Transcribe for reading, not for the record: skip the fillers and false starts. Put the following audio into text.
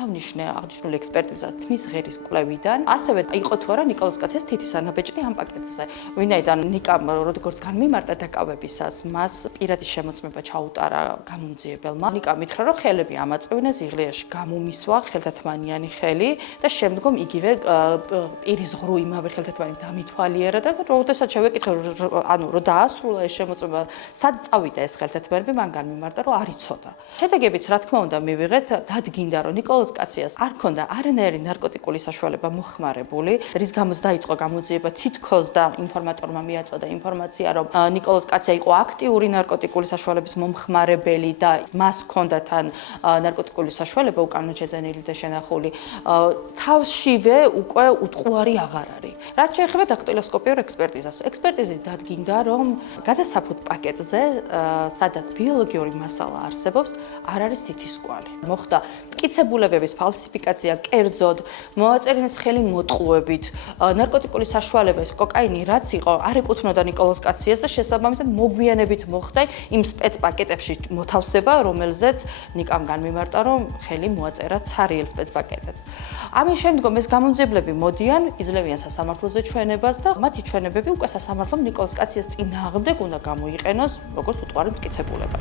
დაავნიშნე აღნიშნული ექსპერტიზა თმის ღერის კვლევიდან. ასევე იყო თუ არა ნიკოლოზ კაციას თითის ანაბეჭდი ამ პაკეტზე. ვინაიდან ნიკამ როგორც განმიმარტა დაკავებისას, მას პირადი შემოწმება ჩაუტარა გამომძიებელმა. ნიკა მითხრა, რომ ხელები ამაწვენეს, იღლიაში გამომისვა ხელთათმანიანი ხელი და შემდგომ იგივე პირის ღრუ იმავე ხელთათმანი დამითვალიერა და როდესაც შევეკითხე, ანუ რომ დაასრულა ეს შემოწმება, სად წავიდა ეს ხელთათმანები, მან განმიმარტა, რომ არ იცოდა. შედეგებიც, რა თქმა უნდა, მივიღეთ, დადგინდა, რომ ნიკოლოზ კაციას არ ჰქონდა არანაირი ნარკოტიკული საშუალება მოხმარებული, რის გამოც დაიწყო გამოძიება თითქოს და ინფორმატორმა მიაწოდა ინფორმაცია, რომ ნიკოლოზ კაცია იყო აქტიური ნარკოტიკული საშუალების მომხმარებელი და მას ჰქონდა თან ნარკოტიკული საშუალება უკანონო შეძენილი და შენახული. თავშივე უკვე უტყუარი აღარ არის. რაც შეეხება დაქტილოსკოპიურ ექსპერტიზას. ექსპერტიზით დადგინდა, რომ გადასაფუთ პაკეტზე, სადაც ბიოლოგიური მასალა არსებობს, არ არის თითის კვალი. მოხდა მტკიცებულებების ფალსიფიკაცია, კერძოდ, მოაწერინეს ხელი მოტყუებით, ნარკოტიკული საშუალება ეს კოკაინი რაც იყო, არ ეკუთვნოდა ნიკოლოზ კაციას და შესაბამისად მოგვიანებით მოხდა იმ სპეცპაკეტებში მოთავსება, რომელზეც ნიკამ განმიმარტა, რომ ხელი მოაწერა ცარიელ სპეცპაკეტებს. ამის შემდგომ ეს გამომძიებლები მოდიან, იძლევიან სასამართლოზე ჩვენებას და მათი ჩვენებები უკვე სასამართლომ ნიკოლოზ კაციას წინააღმდეგ უნდა გამოიყენოს, როგორც უტყუარი მტკიცებულება.